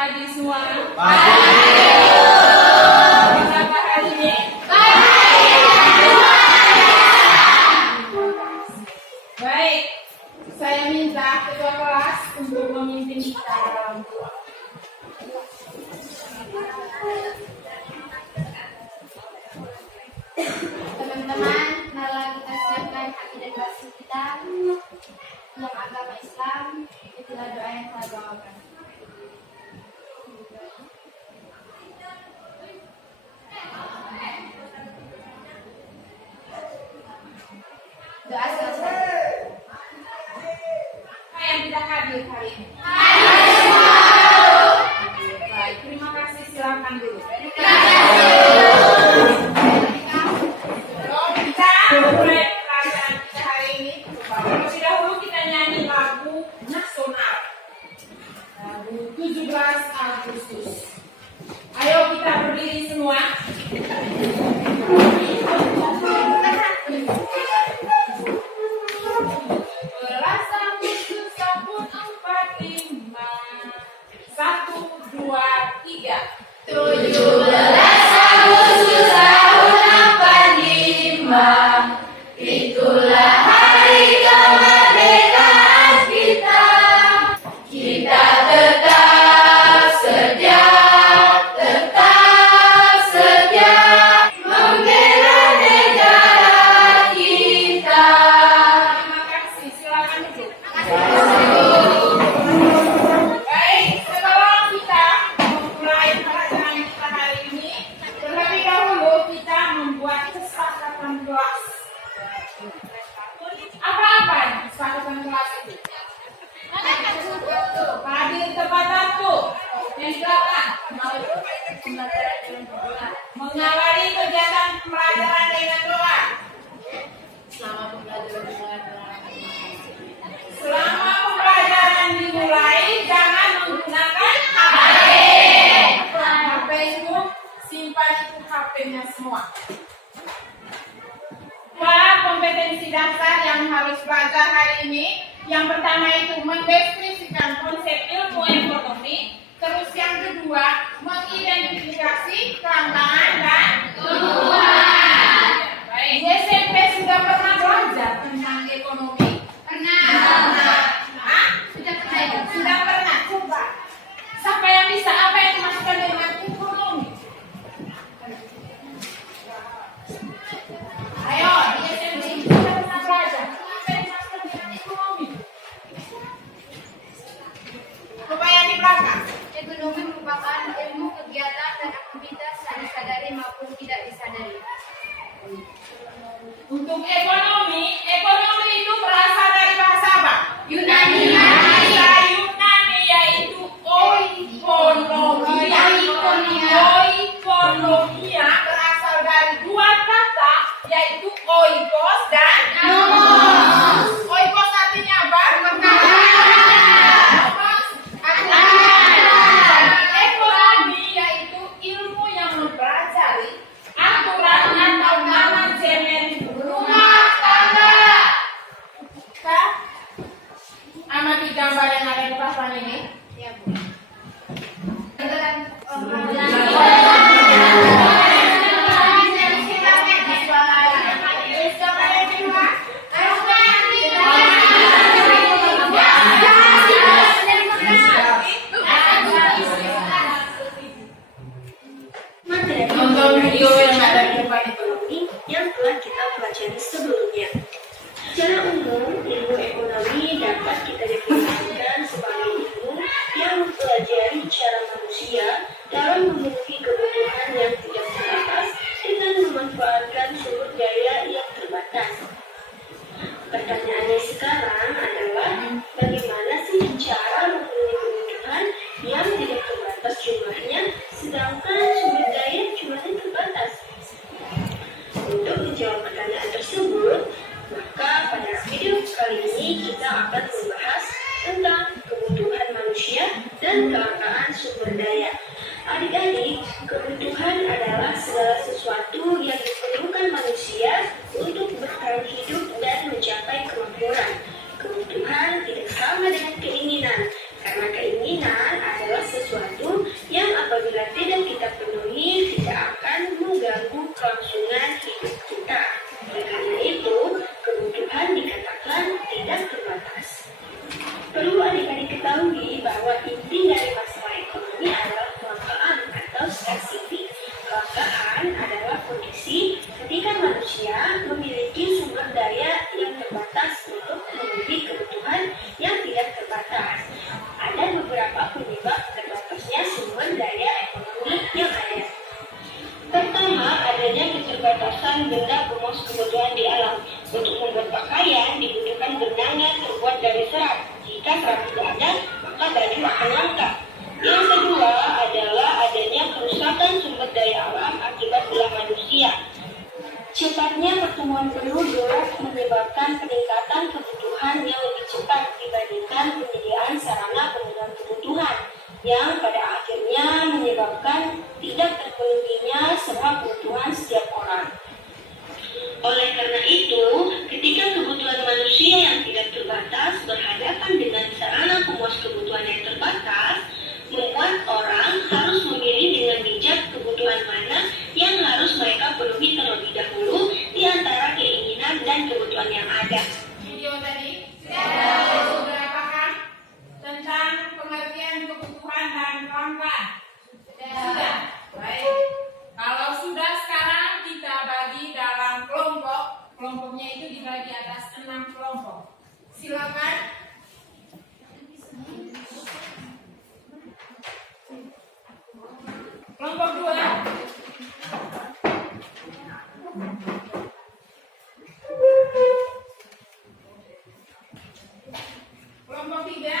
pagi semua. Pagi. Kenapa hari ini? Baik, saya minta ketua kelas untuk memimpin kita dalam doa. Teman-teman, marilah kita siapkan hati dan batin kita yang agama Islam. Itulah doa yang saya bawakan. Doa selesai. Siapa yang tidak hadir hari ini? Baik, terima kasih. Silakan dulu. Kita mulai pelajaran kita hari ini. Terlebih dahulu kita nyanyi lagu nasional. Lagu 17 Agustus. Ayo kita berdiri semua. Itulah hari kemerdekaan kita. Kita tetap setia membela negara kita. Terima kasih. Silakan duduk. Baik, sebelum kita memulai pelajaran kita hari ini, terlebih dahulu kita membuat kesepakatan kelas. Apa kesepakatan kelas itu? Hadir tepat waktu. Yang belakang mengawali kegiatan pembelajaran dengan doa. Selama pembelajaran dimulai, jangan menggunakan HP. HP itu simpan itu HP-nya semua. Dua kompetensi dasar yang harus belajar hari ini. Yang pertama itu mendeskripsikan konsep ilmu ekonomi. Terus yang kedua, mengidentifikasi kerangkaan dan kebutuhan. Baik, di SMP sudah pernah belajar tentang ekonomi? Pernah. Sudah pernah. Coba. Siapa yang bisa? Apa yang dimaksudkan dengan ekonomi? Ayo, di SMP sudah pernah belajar. Apa yang dimaksudkan dengan ekonomi? Coba yang di belakang. Ekonomi merupakan ilmu kegiatan dan aktivitas yang disadari maupun tidak disadari. Untuk ekonomi itu berasal dari bahasa apa? Yunani. Bahasa Yunani yaitu oikonomia. Oikonomia berasal dari dua kata yaitu oikos dan nomos. Oikos artinya apa? Ekonomi yaitu ilmu yang mempelajari aturan atau manajemen rumah tangga. Kita amati gambar yang ada di papan ini. Ya, Bu. Nonton video yang ada di depan itu. Yang telah kita pelajari sebelumnya. Secara umum, ilmu ekonomi dapat kita definisikan sebagai ilmu yang mempelajari cara manusia dalam memenuhi kebutuhan yang tidak terbatas dengan memanfaatkan sumber daya yang terbatas. Pertanyaannya sekarang adalah bagaimana sih cara memenuhi kebutuhan yang tidak terbatas jumlahnya sedangkan sumber daya jumlahnya terbatas? Untuk menjawab pertanyaan tersebut, maka pada video kali ini kita akan membahas tentang kebutuhan manusia dan kelangkaan sumber daya. Adik-adik, kebutuhan adalah segala sesuatu yang diperlukan manusia untuk bertahan hidup dan mencapai kemakmuran. Kebutuhan tidak sama dengan keinginan, karena keinginan adalah sesuatu benda pemuas kebutuhan di alam. Untuk membuat pakaian dibutuhkan benang yang terbuat dari serat. Jika serat tidak ada, maka baju akan langka. Yang kedua adalah adanya kerusakan sumber daya alam akibat ulah manusia. Cepatnya pertumbuhan penduduk menyebabkan peningkatan kebutuhan yang lebih cepat dibandingkan penyediaan sarana pemenuhan kebutuhan, yang pada akhirnya menyebabkan tidak terpenuhinya semua kebutuhan setiap orang. Oleh karena itu, ketika kebutuhan manusia yang tidak terbatas berhadapan dengan sarana pemuas kebutuhan yang terbatas, membuat orang harus memilih dengan bijak kebutuhan mana yang harus mereka penuhi terlebih dahulu di antara keinginan dan kebutuhan yang ada. Video tadi sudah paham tentang pengertian kebutuhan dan kawan-kawan? Sudah. Baik. Kalau sudah, sekarang kita bagi dalam kelompok. Kelompoknya itu dibagi atas 6 kelompok. Silakan. Kelompok 2. Kelompok 3.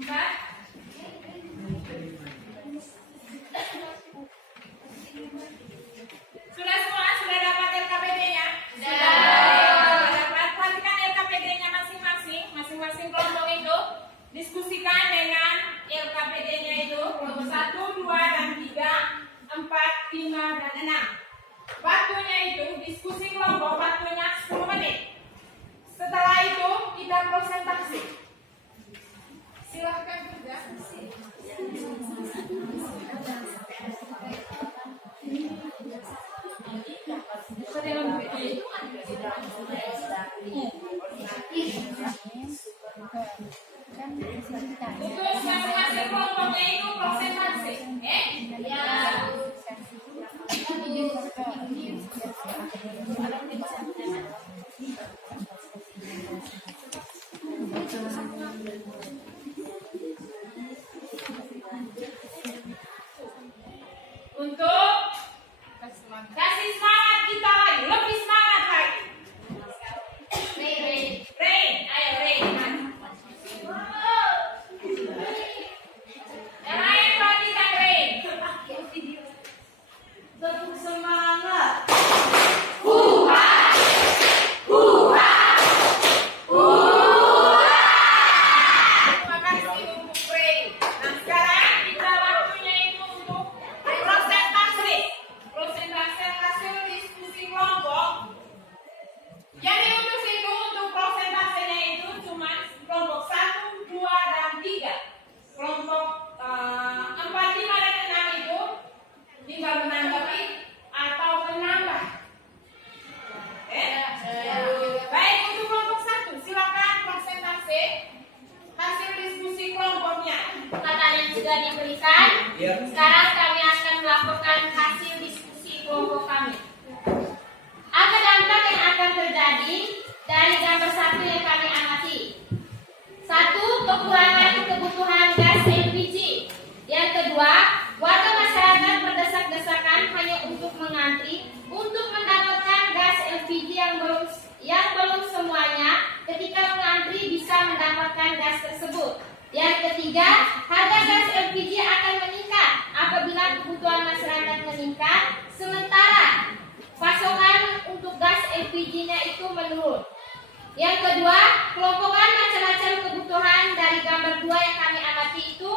Empat. Sudah semua? Sudah dapat LKPD-nya? Sudah dapat. Perhatikan LKPD-nya masing-masing kelompok itu. Diskusikan dengan LKPD-nya itu. Kelompok 1, 2, dan 3, 4, 5, dan 6. Waktunya itu, diskusi kelompok, waktunya 10 menit. Setelah itu, kita presentasi. Silahkan juga. Untuk masing-masing kelompoknya itu presentasi. Untuk kasih semangat kita lagi, lebih semangat lagi. Rain, ayo Rain. Yang lain perhatikan Rain. Tetap semangat. Terima kasih untuk Rain. Nah, sekarang kita waktunya itu untuk presentasi hasil diskusi kelompok. Jadi untuk presentasinya itu cuma kelompok 1, 2, dan 3. Kelompok 4, 5, dan 6 itu tinggal menanggapi atau menambah. Baik, untuk kelompok 1 silakan presentasi hasil diskusi kelompoknya. Catatan yang sudah diberikan. Sekarang kami akan melaporkan hasil diskusi kelompok kami. Apa dampak yang akan terjadi dari gambar 1 yang kami amati? 1. Kekurangan kebutuhan gas LPG. Yang kedua, warga masyarakat berdesak-desakan hanya untuk mengantri untuk mendapatkan gas LPG yang belum semuanya ketika mengantri bisa mendapatkan gas tersebut. Yang ketiga, harga gas LPG akan meningkat apabila kebutuhan masyarakat meningkat, sementara pasokan untuk gas LPG-nya itu menurun. Yang kedua, kelompokan macam-macam kebutuhan dari gambar 2 yang kami amati itu.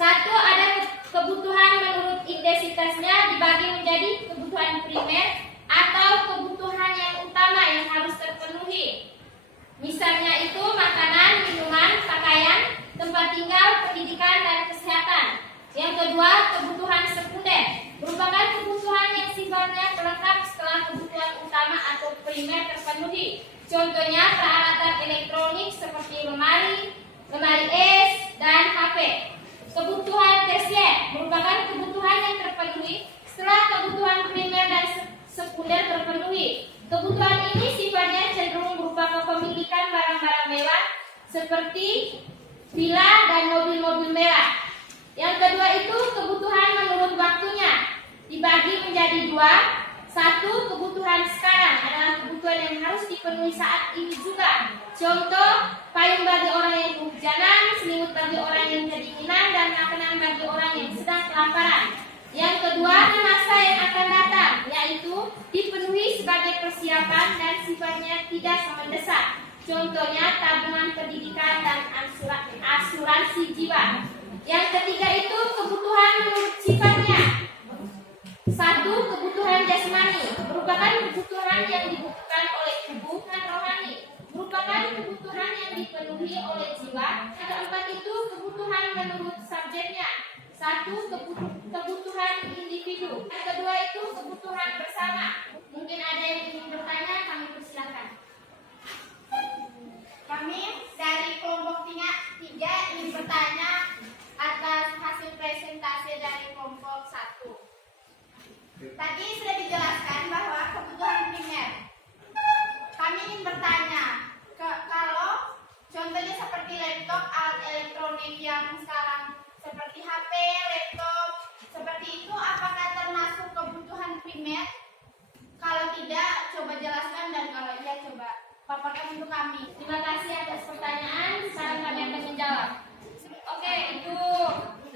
1. Ada kebutuhan menurut intensitasnya dibagi menjadi kebutuhan primer atau kebutuhan yang utama yang harus terpenuhi. Misalnya itu makanan, minuman, pakaian, tempat tinggal, pendidikan, dan kesehatan. Yang kedua, kebutuhan sekunder merupakan kebutuhan yang sifatnya pelengkap setelah kebutuhan utama atau primer terpenuhi. Contohnya peralatan elektronik seperti lemari es, dan HP. Kebutuhan tersier merupakan kebutuhan yang terpenuhi setelah kebutuhan primer dan sekunder terpenuhi. Kebutuhan ini sifatnya cenderung berupa kepemilikan barang seperti villa dan mobil-mobil mewah. Yang kedua itu kebutuhan menurut waktunya, dibagi menjadi dua. Satu, kebutuhan sekarang adalah kebutuhan yang harus dipenuhi saat ini juga. Contoh, payung bagi orang yang kehujanan, selimut bagi orang yang kedinginan, dan makanan bagi orang yang sedang kelaparan. Yang kedua, di masa yang akan datang, yaitu dipenuhi sebagai persiapan dan sifatnya tidak mendesak. Contohnya tabungan pendidikan dan asuransi jiwa. Yang ketiga itu kebutuhan menurut sifatnya. Satu, kebutuhan jasmani merupakan kebutuhan yang dibutuhkan oleh tubuh dan rohani, merupakan kebutuhan yang dipenuhi oleh jiwa. Yang keempat itu kebutuhan menurut subjeknya. Satu, kebutuhan individu. Yang kedua itu kebutuhan bersama. Mungkin ada yang ingin bertanya, kami persilahkan. Kami dari kelompok 3 ingin bertanya atas hasil presentasi dari kelompok 1. Tadi sudah dijelaskan bahwa kebutuhan primer. Kami ingin bertanya, kalau contohnya seperti laptop, alat elektronik yang sekarang seperti HP, laptop, seperti itu apakah termasuk kebutuhan primer? Kalau tidak, coba jelaskan, dan kalau iya coba paparkan untuk kami. Terima kasih atas pertanyaan. Sekarang kami akan menjawab. Oke, itu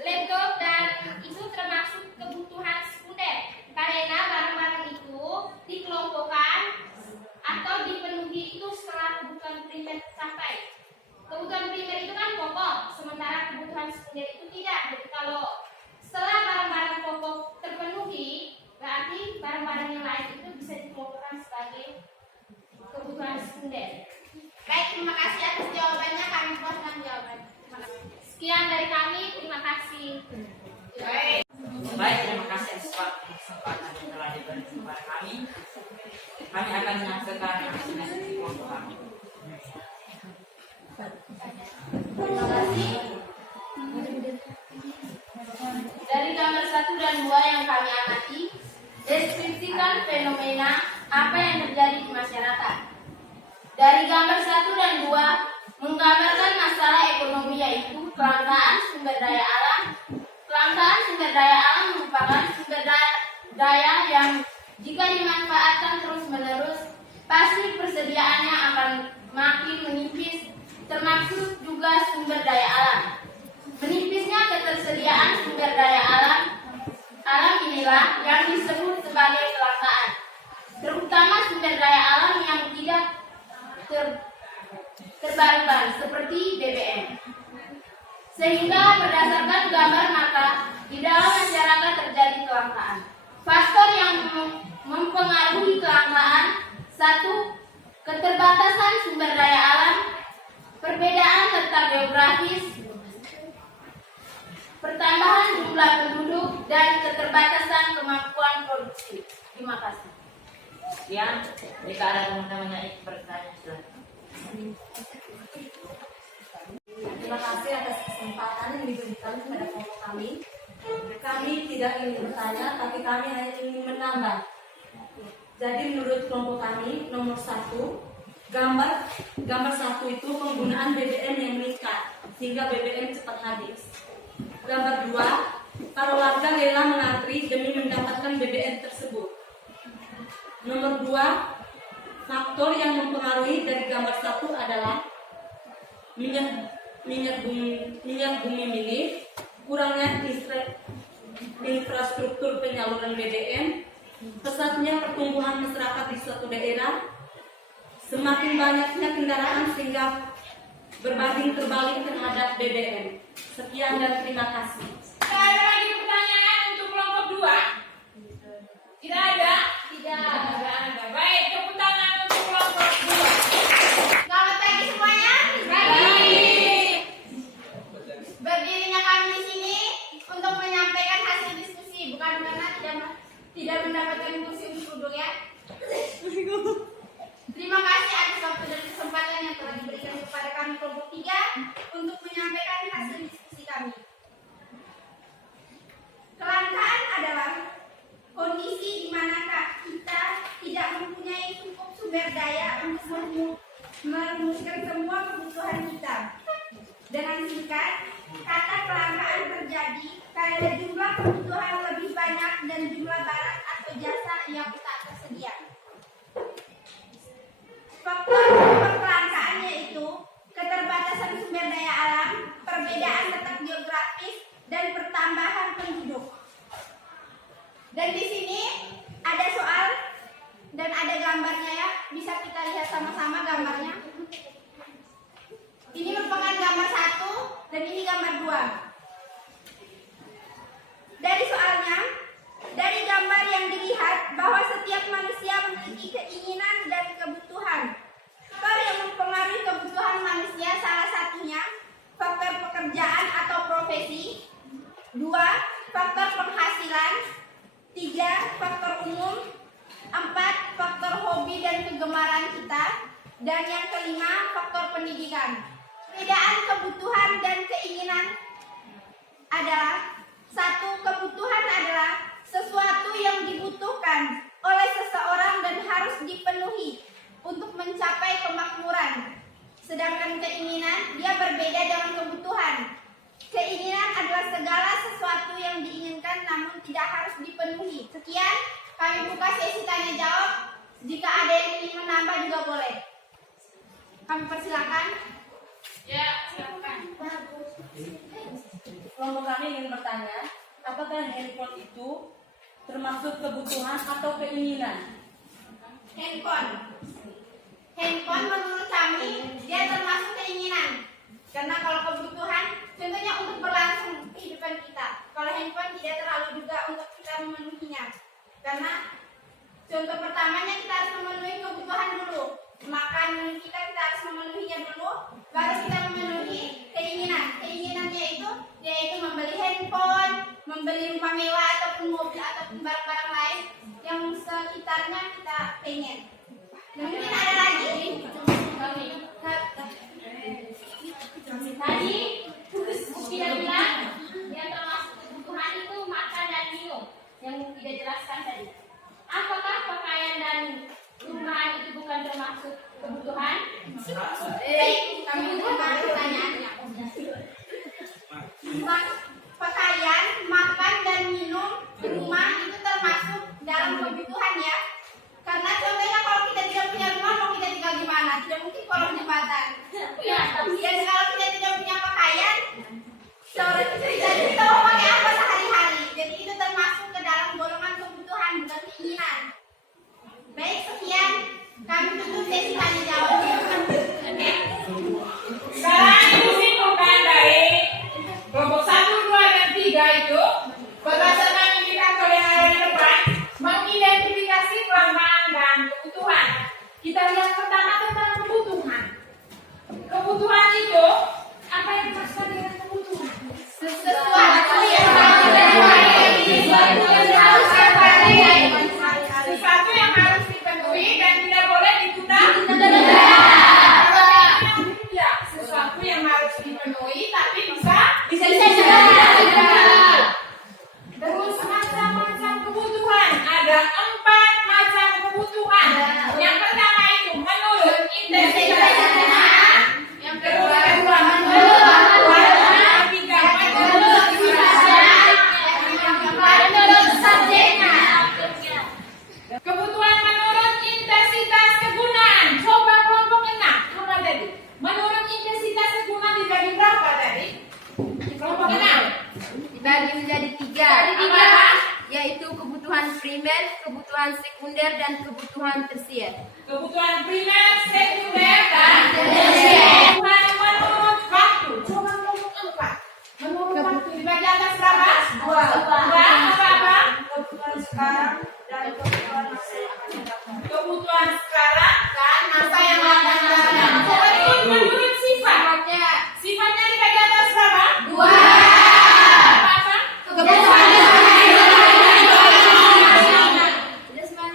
laptop dan itu termasuk kebutuhan sekunder karena barang-barang itu dikelompokkan atau dipenuhi itu setelah kebutuhan primer tercapai. Kebutuhan primer itu kan pokok, sementara kebutuhan sekunder itu tidak. Jadi kalau setelah barang-barang pokok terpenuhi, berarti barang-barang yang lain itu bisa dikelompokkan sebagai kebutuhan sekunder. Baik, terima kasih atas jawabannya. Kami puaskan jawaban. Terima kasih. Sekian dari kami, terima kasih. Baik, terima kasih atas kesempatan yang telah diberikan kepada kami. Kami akan menyampaikan hasil kelompok kami. Terima kasih. Dari gambar 1 dan 2 yang kami amati, deskripsikan fenomena apa yang terjadi di masyarakat. Dari gambar 1 dan 2 menggambarkan masalah ekonomi, yaitu kelangkaan sumber daya alam. Kelangkaan sumber daya alam merupakan sumber daya yang jika dimanfaatkan terus-menerus, pasti persediaannya akan makin menipis, termasuk juga sumber daya alam. Menipisnya ketersediaan sumber daya alam inilah yang disebut sebagai kelangkaan, terutama sumber daya alam yang tidak terbarukan seperti BBM. Sehingga berdasarkan gambar maka di dalam masyarakat terjadi kelangkaan. Faktor yang mempengaruhi kelangkaan: 1. Keterbatasan sumber daya alam, perbedaan letak geografis, pertambahan jumlah penduduk, dan keterbatasan kemampuan produksi. Terima kasih. Sekian, jika ada teman-teman yang ingin bertanya, silakan. Terima kasih atas kesempatan yang diberikan kepada kelompok kami. Kami tidak ingin bertanya, tapi kami hanya ingin menambah. Jadi menurut kelompok kami, nomor 1, gambar 1 itu penggunaan BBM yang meningkat sehingga BBM cepat habis. Gambar 2, para warga rela mengantri demi mendapatkan BBM tersebut. Nomor 2, faktor yang mempengaruhi dari gambar 1 adalah minyak bumi minim, kurangnya infrastruktur penyaluran BBM, pesatnya pertumbuhan masyarakat di suatu daerah, semakin banyaknya kendaraan sehingga berbanding terbalik terhadap BBM. Sekian dan terima kasih. Ada lagi pertanyaan untuk kelompok 2? Tidak ada? Tidak. Ada. Baik, tepuk tangan untuk kelompok 2. Selamat pagi semuanya. Berdirinya kami di sini untuk menyampaikan hasil diskusi, bukan karena tidak mendapatkan kursi untuk duduk ya. Terima kasih atas waktu dan kesempatan yang telah diberikan kepada kami kelompok 3 untuk menyampaikan hasil diskusi kami. Kelangkaan adalah kondisi di manakah kita tidak mempunyai cukup sumber daya untuk merumuskan semua kebutuhan kita. Dengan singkat, kata kelangkaan terjadi karena jumlah kebutuhan lebih banyak dan jumlah barang atau jasa yang tak tersedia. Faktor penyebab kelangkaan yaitu keterbatasan sumber daya alam, perbedaan letak geografis, dan pertambahan penduduk. Dan di sini ada soal dan ada gambarnya ya, bisa kita lihat sama-sama gambarnya. Ini merupakan gambar 1 dan ini gambar 2. Dari soalnya, dari gambar yang dilihat bahwa setiap manusia memiliki keinginan dan kebutuhan. Faktor yang mempengaruhi kebutuhan manusia salah satunya faktor pekerjaan atau profesi. 2. Faktor penghasilan. 3. Faktor umum. 4. Faktor hobi dan kegemaran kita. Dan yang kelima, faktor pendidikan. Perbedaan kebutuhan dan keinginan adalah: 1. Kebutuhan adalah sesuatu yang dibutuhkan oleh seseorang dan harus dipenuhi untuk mencapai kemakmuran. Sedangkan keinginan, dia berbeda dengan kebutuhan. Keinginan adalah segala sesuatu yang diinginkan namun tidak harus dipenuhi. Sekian, kami buka sesi tanya jawab. Jika ada yang ingin menambah juga boleh. Kami persilakan. Ya, silakan. Kelompok kami ingin bertanya, apakah handphone itu termasuk kebutuhan atau keinginan? Handphone menurut kami dia termasuk keinginan. Karena kalau kebutuhan, contohnya untuk berlangsung kehidupan kita. Kalau handphone tidak terlalu juga untuk kita memenuhinya. Karena contoh pertamanya kita harus memenuhi kebutuhan dulu. Makan kita harus memenuhinya dulu, baru kita memenuhi keinginan. Keinginannya itu yaitu membeli handphone, membeli rumah mewah ataupun mobil ataupun barang-barang lain yang sekitarnya kita pengen. Dan mungkin ada lagi. Tadi tidak bilang yang termasuk kebutuhan itu makan dan minum yang tidak jelaskan tadi. Apakah pakaian dan rumah itu bukan termasuk kebutuhan? Kami coba pertanyaannya. Pakaian, makan dan minum, rumah itu termasuk dalam kebutuhan ya. Karena contohnya kalau kita tidak punya rumah, mau kita tinggal di mana? Tidak mungkin kolong jembatan. Dan kalau kita tidak punya pakaian, jadi kita mau pakai apa sehari-hari? Jadi itu termasuk ke dalam golongan kebutuhan, bukan keinginan. Baik, sekian. Kami tutup sesi tanya jawab. Sekarang itu simpulkan dari kelompok 1, 2, dan 3 itu berdasarkan indikator yang ada di depan, mengidentifikasi kelangkaan dan kebutuhan. Kita lihat pertama tentang kebutuhan. Kebutuhan itu apa yang dimaksud dengan kebutuhan? Sesuatu yang harus Sesuatu yang harus dipenuhi dan tidak boleh ditunda. Ya, sesuatu yang harus dipenuhi tapi bisa Terus macam-macam kebutuhan. Ada 4 macam kebutuhan. Yang pertama itu menurut intensitas kebutuhan. Yang kedua menurut warna. Ketiga menurut sifatnya. Yang keempat menurut subjeknya. Kebutuhan menurut intensitas kegunaan. Coba kelompok 6. Apa tadi? Menurut intensitas kegunaan dibagi berapa tadi? Kelompok 6. Dibagi menjadi 3, Apa? yaitu kebutuhan primer, kebutuhan sekunder, dan kebutuhan tersier. Kebutuhan primer, sekunder, dan tersier. Kebutuhan menurut waktu. Coba kelompok 4. Menurut waktu dibagi atas berapa? 2. Apa-apa? Kebutuhan sekarang dan kebutuhan masa yang akan datang. Kebutuhan sekarang dan masa yang akan datang. Coba itu menurut sifat. Sifatnya dibagi atas berapa? 2. Apa-apa? Kebutuhan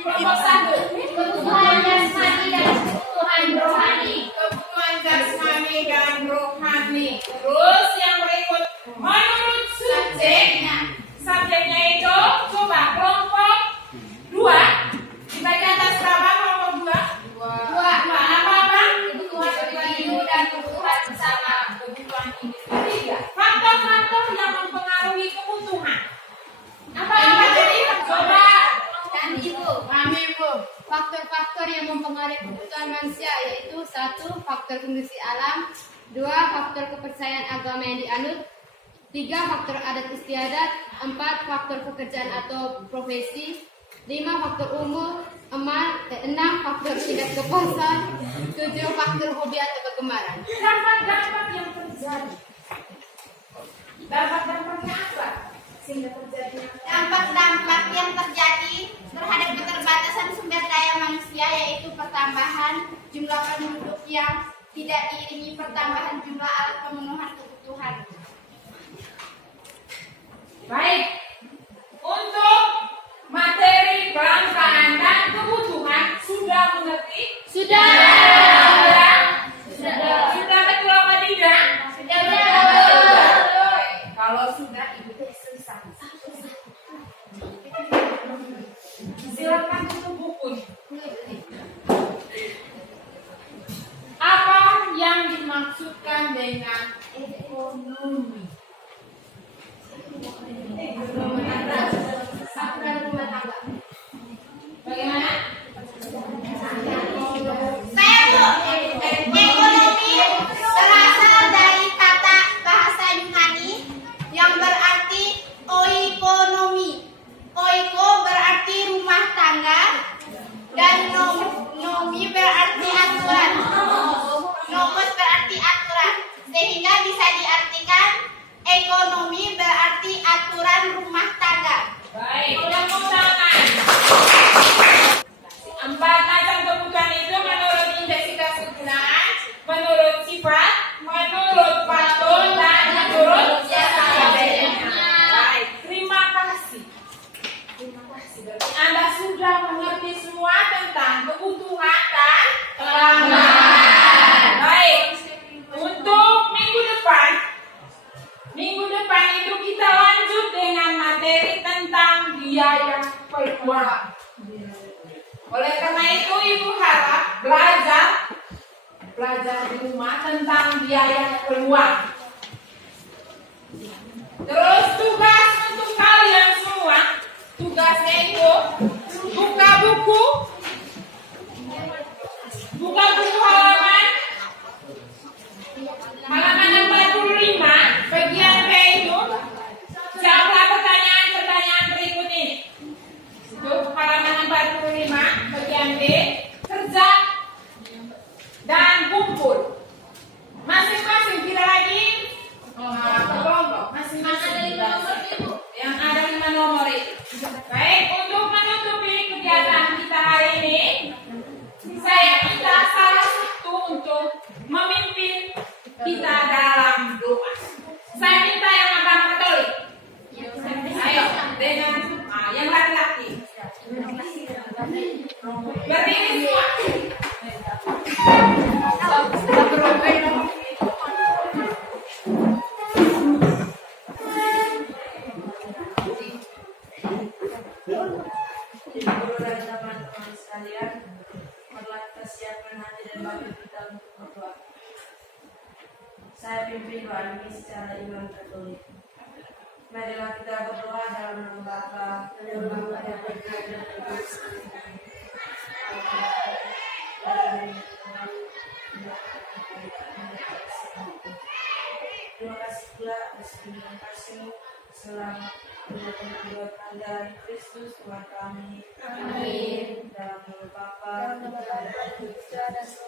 kelompok 1. Kebutuhan jasmani dan kebutuhan rohani. Kebutuhan jasmani dan rohani. Terus yang berikut menurut subjeknya. Subjeknya itu coba kelompok 2 dibagi atas berapa kelompok 2? faktor yang mempengaruhi kebutuhan manusia yaitu 1. Faktor kondisi alam, 2. Faktor kepercayaan agama yang dianut, 3. Faktor adat istiadat, 4. Faktor pekerjaan atau profesi, 5. Faktor umur, 6. Faktor tingkat kepuasan, 7. Faktor hobi atau kegemaran. Dampak-dampak yang terjadi. Dampak-dampaknya apa? Sehingga terjadinya Dampak-dampak yang terjadi terhadap keterbatasan sumber daya manusia yaitu pertambahan jumlah penduduk yang tidak diiringi pertambahan jumlah alat pemenuhan kebutuhan. baik. Untuk materi kelangkaan dan kebutuhan sudah mengerti? Sudah. Sudah betul apa tidak? Sudah. Kalau sudah ibu teh selesai. Silakan tutup bukunya. Apa yang dimaksudkan dengan ekonomi? Bagaimana? Ekonomi berasal dari kata bahasa Yunani yang berarti oikonomi. Oiko berarti rumah tangga dan nomi berarti aturan. Nomos berarti aturan. Sehingga bisa diartikan ekonomi berarti aturan rumah tangga. Baik, tepuk tangan. 4 macam kebutuhan itu menurut intensitas kegunaan, menurut sifat, menurut faktor, dan menurut jasa labelnya. Baik, terima kasih. Berarti Anda sudah mengerti semua tentang kebutuhan dan kelangkaan. Baik, untuk minggu depan itu kita lanjut dengan materi tentang biaya peluang. Oleh karena itu ibu harap belajar di rumah tentang biaya peluang. Terus tugas untuk kalian semua, tugasnya itu buka buku halaman 45 bagian B itu. Jawablah pertanyaan berikut ini. Untuk halaman 45 bagian B, kerja dan kumpul. Masing-masing tidak lagi berkelompok. Masing-masing yang ada 5 nomor itu. Baik, untuk menutupi kegiatan kita hari ini, saya minta salah satu untuk memimpin kita dalam doa. Saya minta yang agama Katolik. Ayo, dengan yang laki-laki. Berdiri semua. Ibu dan teman-teman sekalian, marilah kita siapkan hati dan batin kita untuk berdoa. Saya pimpin doa ini secara iman Katolik. Marilah kita berdoa dalam nama Bapa dan Bapa dan Putra dan Roh Kudus. Terima kasih pula atas terima kasih selamat mendapat dari Kristus Tuhan kami. Amin. Dalam nama Bapa dan Putra dan Roh Kudus.